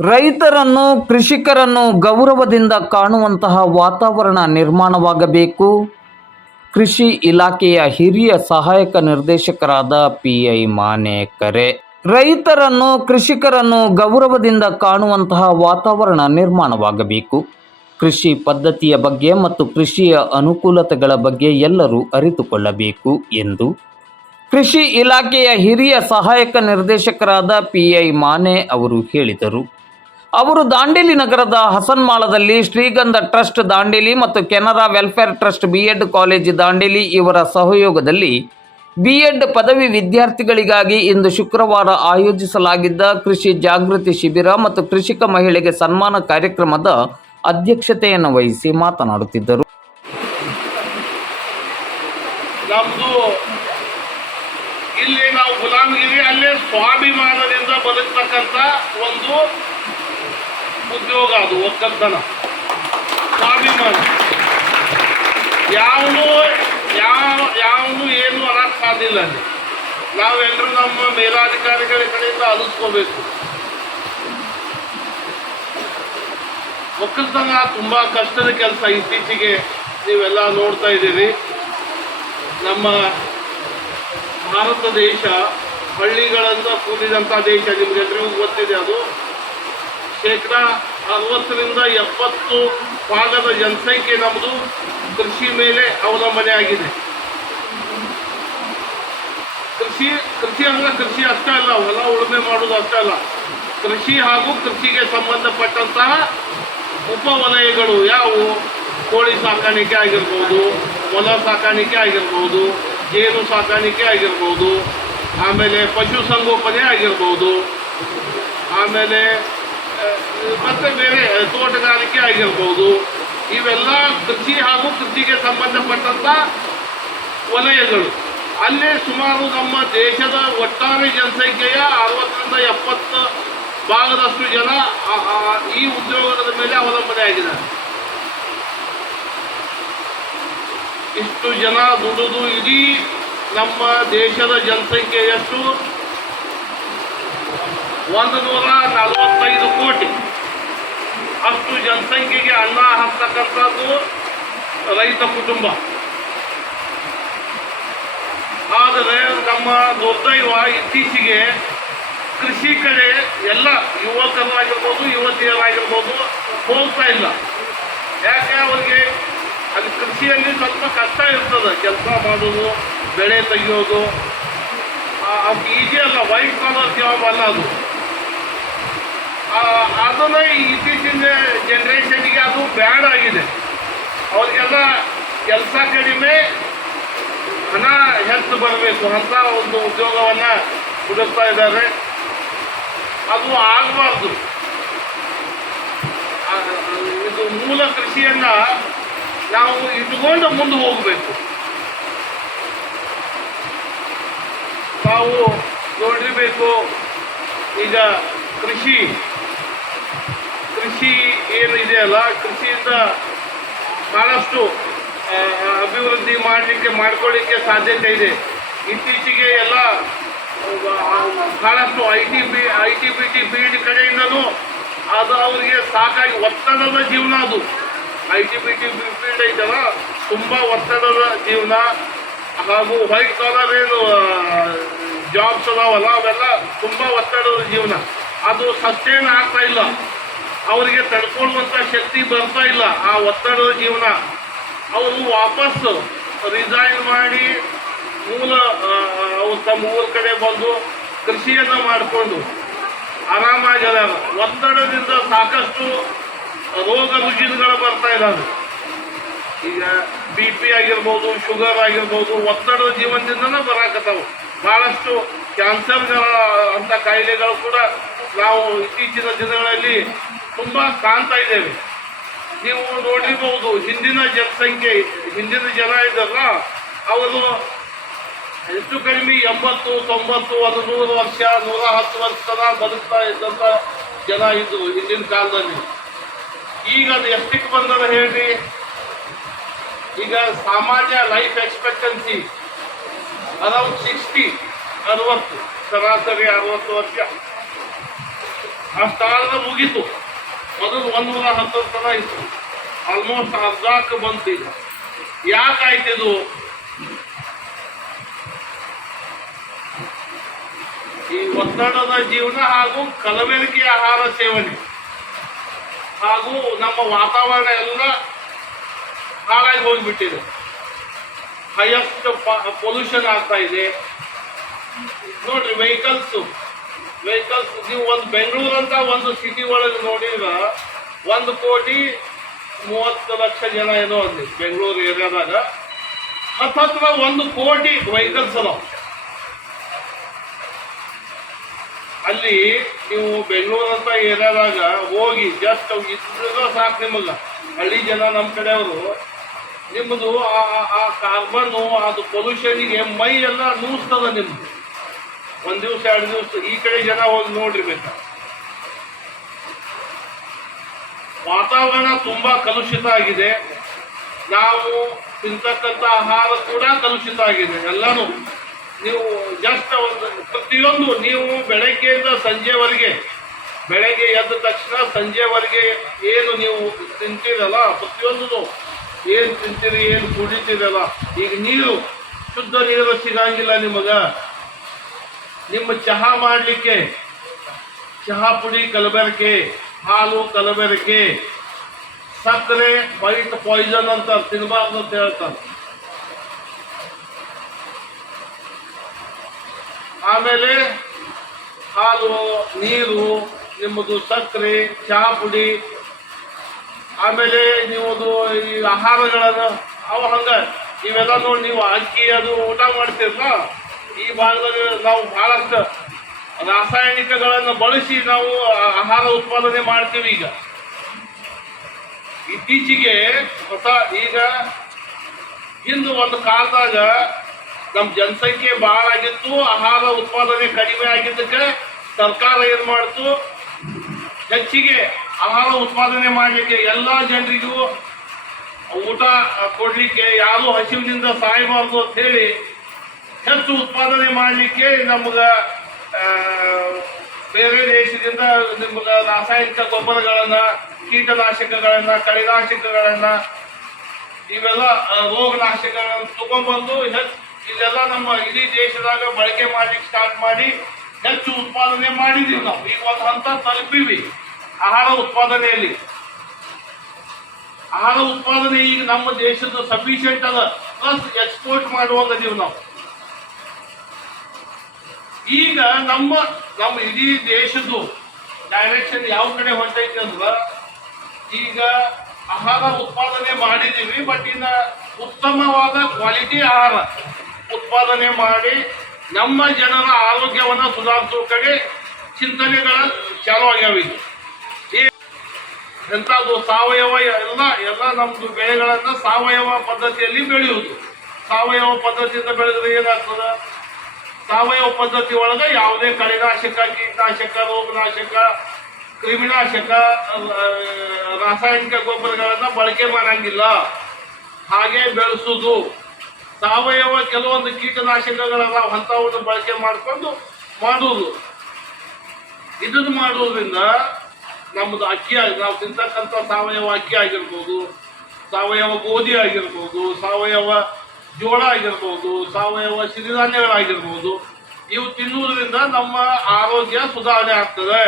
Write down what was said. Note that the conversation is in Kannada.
ರೈತರನ್ನು, ಕೃಷಿಕರನ್ನು ಗೌರವದಿಂದ ಕಾಣುವಂತಹ ವಾತಾವರಣ ನಿರ್ಮಾಣವಾಗಬೇಕು. ಕೃಷಿ ಇಲಾಖೆಯ ಹಿರಿಯ ಸಹಾಯಕ ನಿರ್ದೇಶಕರಾದ ಪಿ ಐ ಮಾನೆ ಕರೆ ರೈತರನ್ನು, ಕೃಷಿಕರನ್ನು ಗೌರವದಿಂದ ಕಾಣುವಂತಹ ವಾತಾವರಣ ನಿರ್ಮಾಣವಾಗಬೇಕು. ಕೃಷಿ ಪದ್ಧತಿಯ ಬಗ್ಗೆ ಮತ್ತು ಕೃಷಿಯ ಅನುಕೂಲತೆಗಳ ಬಗ್ಗೆ ಎಲ್ಲರೂ ಅರಿತುಕೊಳ್ಳಬೇಕು ಎಂದು. ಕೃಷಿ ಇಲಾಖೆಯ ಹಿರಿಯ ಸಹಾಯಕ ನಿರ್ದೇಶಕರಾದ ಪಿ ಐ ಮಾನೆ ಅವರು ಹೇಳಿದರು. ಅವರು ದಾಂಡೇಲಿ ನಗರದ ಹಸನ್ಮಾಳದಲ್ಲಿ ಶ್ರೀಗಂಧ ಟ್ರಸ್ಟ್ ದಾಂಡೇಲಿ ಮತ್ತು Canara welfare trust B Ed college Dandeli ಇವರ ಸಹಯೋಗದಲ್ಲಿ ಬಿಎಡ್ ಪದವಿ ವಿದ್ಯಾರ್ಥಿಗಳಿಗಾಗಿ ಇಂದು ಶುಕ್ರವಾರ ಆಯೋಜಿಸಲಾಗಿದ್ದ ಕೃಷಿ ಜಾಗೃತಿ ಶಿಬಿರ ಮತ್ತು ಕೃಷಿಕ ಮಹಿಳೆಗೆ ಸನ್ಮಾನ ಕಾರ್ಯಕ್ರಮದ ಅಧ್ಯಕ್ಷತೆಯನ್ನು ವಹಿಸಿ ಮಾತನಾಡುತ್ತಿದ್ದರು. ಇಲ್ಲಿ ನಾವು ಗುಲಾಮಗಿರಿ ಅಲ್ಲೇ ಸ್ವಾಭಿಮಾನದಿಂದ ಬದುಕ್ತಕ್ಕಂಥ ಒಂದು ಉದ್ಯೋಗ ಅದು ಒಕ್ಕಲ್ತನ ಸ್ವಾಭಿಮಾನ. ಯಾವನು, ಯಾವ, ಯಾವನು ಏನು ಅನ್ನಕ್ಕೆ ಸಾಧ್ಯ ಇಲ್ಲ ಅಲ್ಲಿ. ನಾವೆಲ್ಲರೂ ನಮ್ಮ ಮೇಲಾಧಿಕಾರಿಗಳ ಕಡೆಯಿಂದ ಅಲಿಸ್ಕೋಬೇಕು ಒಕ್ಕಲ್ತನ ತುಂಬ ಕಷ್ಟದ ಕೆಲಸ. ಇತ್ತೀಚೆಗೆ ನೀವೆಲ್ಲ ನೋಡ್ತಾ ಇದ್ದೀರಿ. ನಮ್ಮ ಭಾರತ ದೇಶ, ಹಳ್ಳಿಗಳಿಂದ ಕೂಡಿದಂಥ ದೇಶ ನಿಮಗೆಲ್ಲರಿಗೂ ಗೊತ್ತಿದೆ ಅದು. ಶೇಕಡ ಅರವತ್ತರಿಂದ ಎಪ್ಪತ್ತು ಭಾಗದ ಜನಸಂಖ್ಯೆ ನಮ್ಮದು ಕೃಷಿ ಮೇಲೆ ಅವಲಂಬನೆ ಆಗಿದೆ. ಕೃಷಿ ಕೃಷಿ ಅಂದ್ರೆ ಕೃಷಿ ಅಷ್ಟೇ ಅಲ್ಲ, ಹೊಲ ಉಳುಮೆ ಮಾಡೋದು ಅಷ್ಟೇ ಅಲ್ಲ. ಕೃಷಿ ಹಾಗೂ ಕೃಷಿಗೆ ಸಂಬಂಧಪಟ್ಟಂತಹ ಉಪವಲಯಗಳು ಯಾವುವು? ಕೋಳಿ ಸಾಕಾಣಿಕೆ ಆಗಿರ್ಬೋದು ಹೊಲ ಸಾಕಾಣಿಕೆ ಆಗಿರ್ಬೋದು, ಜೇನು ಸಾಕಾಣಿಕೆ ಆಗಿರ್ಬೋದು, ಆಮೇಲೆ ಪಶುಸಂಗೋಪನೆ ಆಗಿರ್ಬೋದು, ಆಮೇಲೆ ಮತ್ತೆ ಬೇರೆ ತೋಟಗಾರಿಕೆ ಆಗಿರ್ಬೋದು, ಇವೆಲ್ಲ ಕೃಷಿ ಹಾಗೂ ಕೃಷಿಗೆ ಸಂಬಂಧಪಟ್ಟಂತ ವಲಯಗಳು. ಅಲ್ಲಿ ಸುಮಾರು ನಮ್ಮ ದೇಶದ ಒಟ್ಟಾರೆ ಜನಸಂಖ್ಯೆಯ ಅರವತ್ತರಿಂದ ಎಪ್ಪತ್ತು ಭಾಗದಷ್ಟು ಜನ ಈ ಉದ್ಯೋಗದ ಮೇಲೆ ಅವಲಂಬನೆ ಆಗಿದ್ದಾರೆ. ಇಷ್ಟು ಜನ ದುಡಿದು ಇಡೀ ನಮ್ಮ ದೇಶದ ಜನಸಂಖ್ಯೆ ಎಷ್ಟು ಒಂದು ನೂರ ನಲವತ್ತೈದು ಕೋಟಿ. ಅಷ್ಟು ಜನಸಂಖ್ಯೆಗೆ ಅನ್ನ ಹಾಕ್ತಕ್ಕಂಥದ್ದು ರೈತ ಕುಟುಂಬ. ಆದರೆ ನಮ್ಮ ದುರ್ದೈವ ಇತ್ತೀಚೆಗೆ ಕೃಷಿ ಕಡೆ ಎಲ್ಲ ಯುವಕರಾಗಿರ್ಬೋದು, ಯುವತಿಯರಾಗಿರ್ಬೋದು ಹೋಗ್ತಾ ಇಲ್ಲ. ಯಾಕೆ ಅವರಿಗೆ ಅದು ಕೃಷಿಯಲ್ಲಿ ಸ್ವಲ್ಪ ಕಷ್ಟ ಇರ್ತದೆ. ಕೆಲಸ ಮಾಡೋದು, ಬೆಳೆ ತೆಗೆಯೋದು. ಈಜಿ ಅಲ್ಲ ವೈಟ್ ಕಾಲರ್ ಜಾಬ್ ಅಲ್ಲ ಅದು. ಅದನ್ನ ಇತ್ತೀಚಿನ ಜನ್ರೇಷನ್ಗೆ ಅದು ಬ್ಯಾಡ್ ಆಗಿದೆ. ಅವ್ರಿಗೆಲ್ಲ ಕೆಲಸ ಕಡಿಮೆ, ಹಣ ಹೆಚ್ಚು ಬರಬೇಕು ಅಂತ ಒಂದು ಉದ್ಯೋಗವನ್ನು ಹುಡುಕ್ತಾ ಇದ್ದಾರೆ. ಅದು ಆಗಬಾರ್ದು. ಇದು ಮೂಲ ಕೃಷಿಯನ್ನು ನಾವು ಇಟ್ಕೊಂಡು ಮುಂದೆ ಹೋಗಬೇಕು. ನಾವು ನೋಡಿರಬೇಕು, ಈಗ ಕೃಷಿ ಕೃಷಿ ಏನು ಇದೆಯಲ್ಲ? ಕೃಷಿಯಿಂದ ಆ, ಅಭಿವೃದ್ಧಿ ಮಾಡಲಿಕ್ಕೆ ಮಾಡ್ಕೊಳ್ಳಿಕ್ಕೆ ಸಾಧ್ಯತೆ ಇದೆ. ಇತ್ತೀಚೆಗೆ ಎಲ್ಲ ಭಾಳಷ್ಟು I T B I T B T field ಕಡೆಯಿಂದನೂ ಅದು ಅವರಿಗೆ ಸಾಕಾಗಿ ಒತ್ತಡದ ಜೀವನ ಅದು. I T B T field ಐತಲ್ಲ ತುಂಬ ಒತ್ತಡದ ಜೀವನ. ಹಾಗೂ ವೈಟ್ ಕಾಲರ್ ಏನು ಜಾಬ್ಸ್ ಅದಾವಲ್ಲ ಅವೆಲ್ಲ ತುಂಬ ಒತ್ತಡದ ಜೀವನ. ಅದು ಸಸ್ಟೇನ್ ಆಗ್ತಾ ಇಲ್ಲ. ಅವರಿಗೆ ತಡ್ಕೊಳ್ಳುವಂಥ ಶಕ್ತಿ ಬರ್ತಾ ಇಲ್ಲ. ಆ ಒತ್ತಡದ ಜೀವನ ಅವರು ವಾಪಸ್ಸು ರಿಸೈನ್ ಮಾಡಿ ಮೂಲ ಅವ್ರು ತಮ್ಮ ಊರ ಕಡೆ ಬಂದು ಕೃಷಿಯನ್ನು ಮಾಡಿಕೊಂಡು ಆರಾಮಾಗಿ ಒತ್ತಡದಿಂದ ಸಾಕಷ್ಟು ರೋಗ ರುಜಿನಗಳು ಬರ್ತಾ ಇದ್ದಾವೆ ಈಗ ಬಿ ಪಿ ಆಗಿರ್ಬೋದು, ಶುಗರ್ ಆಗಿರ್ಬೋದು, ಒತ್ತಡದ ಜೀವನದಿಂದನೇ ಬರಾಕತ್ತವು. ಭಾಳಷ್ಟು ಕ್ಯಾನ್ಸರ್ಗಳ ಅಂಥ ಕಾಯಿಲೆಗಳು ಕೂಡ ನಾವು ಇತ್ತೀಚಿನ ದಿನಗಳಲ್ಲಿ ತುಂಬ ಕಾಣ್ತಾ ಇದ್ದೇವೆ. ನೀವು ನೋಡಿರ್ಬೋದು ಹಿಂದಿನ ಜನಸಂಖ್ಯೆ, ಹಿಂದಿನ ಜನ ಇದ್ದಾರಲ್ಲ ಅವರು ಹೆಚ್ಚು ಕಡಿಮೆ ಎಂಬತ್ತು, ತೊಂಬತ್ತು ಒಂದು ನೂರು ವರ್ಷ, ನೂರ ಹತ್ತು ವರ್ಷದ ಬದುಕ್ತಾ ಇದ್ದಂಥ ಜನ ಇದ್ದರು ಹಿಂದಿನ ಕಾಲದಲ್ಲಿ. ಈಗ ಅದು ಎಷ್ಟಕ್ಕೆ ಬಂದದ ಹೇಳಿ ಈಗ ಸಾಮಾನ್ಯ ಲೈಫ್ ಎಕ್ಸ್ಪೆಕ್ಟೆನ್ಸಿ ಅರೌಂಡ್ ಸಿಕ್ಸ್ಟಿ ಅರವತ್ತು, ಸರಾಸರಿ ಅರವತ್ತು ವರ್ಷ. ಆ ಸ್ಥಾನದ ಮುಗೀತು. ಮೊದಲು ಒಂದು ನೂರ ಹತ್ತರ ತನ ಇತ್ತು. ಆಲ್ಮೋಸ್ಟ್ ಅರ್ಧಕ್ಕೆ ಬಂತು ಈಗ. ಯಾಕಾಯ್ತಿದು ಈ ಒತ್ತಡದ ಜೀವನ ಹಾಗೂ ಕಲಬೆರಕೆ ಆಹಾರ ಸೇವನೆ ಹಾಗೂ ನಮ್ಮ ವಾತಾವರಣ ಎಲ್ಲ ಹಾಳಾಗಿ ಹೋಗಿಬಿಟ್ಟಿದೆ. ಹೈಯೆಸ್ಟ್ ಪೊಲ್ಯೂಷನ್ ಆಗ್ತಾ ಇದೆ. ನೋಡ್ರಿ ವೆಹಿಕಲ್ಸ್ ವೆಹಿಕಲ್ಸ್ ನೀವು ಒಂದು ಬೆಂಗಳೂರು ಅಂತ ಒಂದು ಸಿಟಿ ಒಳಗೆ ನೋಡಿದ್ರೆ ಒಂದು ಕೋಟಿ ಮೂವತ್ತು ಲಕ್ಷ ಜನ ಏನೋ ಅಲ್ಲಿ ಬೆಂಗಳೂರು ಏರಿಯಾದಾಗ. ಹತ್ತತ್ರ ಒಂದು ಕೋಟಿ ವೆಹಿಕಲ್ಸ್ ಅದಾವ. ಅಲ್ಲಿ ನೀವು ಬೆಂಗಳೂರು ಅಂತ ಏರಿಯಾದಾಗ ಹೋಗಿ ಜಸ್ಟ್ ಇದ್ರೆ ಸಾಕು ನಿಮಗೆ. ಹಳ್ಳಿ ಜನ ನಮ್ಮ ಕಡೆಯವರು. ನಿಮ್ಮದು ಆ- ಕಾರ್ಬನ್ನು ಅದು ಪೊಲ್ಯೂಷನಿಗೆ ಮೈ ಎಲ್ಲ ನೂಸ್ತದ ನಿಮ್ದು. ಒಂದು ದಿವಸ, ಎರಡು ದಿವಸ, ಈ ಕಡೆ ಜನ ಹೋಗಿ ನೋಡ್ರಿ ಬೇಕಾ? ವಾತಾವರಣ ತುಂಬಾ ಕಲುಷಿತ ಆಗಿದೆ. ನಾವು ತಿಂತಕ್ಕಂಥ ಆಹಾರ ಕೂಡ ಕಲುಷಿತ ಆಗಿದೆ, ಎಲ್ಲಾನು. ನೀವು ಜಸ್ಟ್ ಒಂದು, ಪ್ರತಿಯೊಂದು, ನೀವು ಬೆಳಗ್ಗೆಯಿಂದ ಸಂಜೆವರೆಗೆ, ಬೆಳಗ್ಗೆ ಎದ್ದ ತಕ್ಷಣ ಸಂಜೆವರೆಗೆ ಏನು ನೀವು ತಿಂತೀರಲ್ಲ ಪ್ರತಿಯೊಂದು ಏನು ತಿಂತೀರಿ, ಏನು ಕುಡಿತೀರಲ್ಲ, ಈಗ ನೀರು, ಶುದ್ಧ ನೀರು ಸಿಗಂಗಿಲ್ಲ ನಿಮಗ. ನಿಮ್ಮ ಚಹಾ ಮಾಡಲಿಕ್ಕೆ, ಚಹಾ ಪುಡಿ ಕಲಬೆರಕೆ, ಹಾಲು ಕಲಬೆರಕೆ, ಸಕ್ಕರೆ ವೈಟ್ ಪಾಯ್ಸನ್ ಅಂತ ತಿನ್ನಬಾರ್ದು ಅಂತ ಹೇಳ್ತಾರೆ. ಆಮೇಲೆ ಹಾಲು, ನೀರು, ನಿಮ್ಮದು ಸಕ್ಕರೆ, ಚಹಾ ಪುಡಿ, ಆಮೇಲೆ ನೀವು ಈ ಆಹಾರಗಳನ್ನು ಅವು ಹಂಗೆ, ಇವೆಲ್ಲ ನೋಡಿ ನೀವು ಅಕ್ಕಿ ಅದು ಊಟ ಮಾಡ್ತೀರಲ್ಲ? ಈ ಭಾಗದಲ್ಲಿ ನಾವು ಬಹಳಷ್ಟು ರಾಸಾಯನಿಕಗಳನ್ನು ಬಳಸಿ ನಾವು ಆಹಾರ ಉತ್ಪಾದನೆ ಮಾಡ್ತೀವಿ ಈಗ. ಇತ್ತೀಚೆಗೆ ಹೊಸ ಈಗ ಹಿಂದೆ ಒಂದು ಕಾಲದಾಗ ನಮ್ಮ ಜನಸಂಖ್ಯೆ ಭಾಳ ಆಗಿತ್ತು, ಆಹಾರ ಉತ್ಪಾದನೆ ಕಡಿಮೆ ಆಗಿದ್ದಕ್ಕೆ ಸರ್ಕಾರ ಏನು ಮಾಡ್ತು? ಹೆಚ್ಚಿಗೆ ಆಹಾರ ಉತ್ಪಾದನೆ ಮಾಡಲಿಕ್ಕೆ ಎಲ್ಲ ಜನರಿಗೂ ಊಟ ಕೊಡಲಿಕ್ಕೆ ಯಾರು ಹಸಿವಿನಿಂದ ಸಾಯಬಾರ್ದು ಅಂತ ಹೇಳಿ ಹೆಚ್ಚು ಉತ್ಪಾದನೆ ಮಾಡಲಿಕ್ಕೆ ನಮ್ಗೆ ಬೇರೆ ದೇಶದಿಂದ ನಿಮ್ಗೆ ರಾಸಾಯನಿಕ ಗೊಬ್ಬರಗಳನ್ನು, ಕೀಟನಾಶಕಗಳನ್ನು, ಕಳೆನಾಶಕಗಳನ್ನು, ಇವೆಲ್ಲ ರೋಗನಾಶಕಗಳನ್ನು ತಗೊಂಡ್ಬಂದು ಇದೆಲ್ಲ ನಮ್ಮ ಇಡೀ ದೇಶದಾಗ ಬಳಕೆ ಮಾಡ್ಲಿಕ್ಕೆ ಸ್ಟಾರ್ಟ್ ಮಾಡಿ ಹೆಚ್ಚು ಉತ್ಪಾದನೆ ಮಾಡಿದೀವಿ ನಾವು. ಈಗ ಒಂದು ಹಂತ ತಲುಪಿವಿ ಆಹಾರ ಉತ್ಪಾದನೆಯಲ್ಲಿ. ಆಹಾರ ಉತ್ಪಾದನೆ ಈಗ ನಮ್ಮ ದೇಶದ ಸಫಿಷಿಯಂಟ್ ಅದ. ಪ್ಲಸ್ ಎಕ್ಸ್ಪೋರ್ಟ್ ಮಾಡುವಂಗದೀವಿ ನಾವು. ಈಗ ನಮ್ಮ ನಮ್ಮ ಇಡೀ ದೇಶದ್ದು ಡೈರೆಕ್ಷನ್ ಯಾವ ಕಡೆ ಹೊಂಟೈತಿ ಅಂದ್ರೆ ಈಗ ಆಹಾರ ಉತ್ಪಾದನೆ ಮಾಡಿದ್ದೀವಿ ಬಟ್ ಇನ್ನು ಉತ್ತಮವಾದ ಕ್ವಾಲಿಟಿ ಆಹಾರ ಉತ್ಪಾದನೆ ಮಾಡಿ ನಮ್ಮ ಜನರ ಆರೋಗ್ಯವನ್ನು ಸುಧಾರಿಸುವ ಕಡೆ ಚಿಂತನೆಗಳ ಚಾಲು ಆಗ್ಯಾವ ಎಂಥದ್ದು ಸಾವಯವ ಎಲ್ಲ ಎಲ್ಲ ನಮ್ಮದು ಬೆಳೆಗಳನ್ನು ಸಾವಯವ ಪದ್ಧತಿಯಲ್ಲಿ ಬೆಳೆಯುವುದು. ಸಾವಯವ ಪದ್ಧತಿಯಿಂದ ಬೆಳೆದ್ರೆ ಏನಾಗ್ತದ? ಸಾವಯವ ಪದ್ಧತಿ ಒಳಗೆ ಯಾವುದೇ ಕಳೆನಾಶಕ ಕೀಟನಾಶಕ, ರೋಗನಾಶಕ, ಕ್ರಿಮಿನಾಶಕ ರಾಸಾಯನಿಕ ಗೊಬ್ಬರಗಳನ್ನು ಬಳಕೆ ಮಾಡಂಗಿಲ್ಲ. ಹಾಗೆ ಬೆಳೆಸುದು. ಸಾವಯವ ಕೆಲವೊಂದು ಕೀಟನಾಶಕಗಳನ್ನ ಹಂತವನ್ನು ಬಳಕೆ ಮಾಡಿಕೊಂಡು ಮಾಡುವುದು ಇದನ್ನು ಮಾಡುವುದರಿಂದ ನಮ್ಮದು ಅಕ್ಕಿ ನಾವು ತಿಂತಕ್ಕಂಥ ಸಾವಯವ ಅಕ್ಕಿ ಆಗಿರ್ಬೋದು, ಸಾವಯವ ಗೋಧಿ ಆಗಿರ್ಬೋದು, ಸಾವಯವ ಜೋಳ ಆಗಿರ್ಬೋದು ಸಾವಯವ ಸಿರಿಧಾನ್ಯಗಳಾಗಿರ್ಬೋದು ಇವು ತಿನ್ನುವುದರಿಂದ ನಮ್ಮ ಆರೋಗ್ಯ ಸುಧಾರಣೆ ಆಗ್ತದೆ.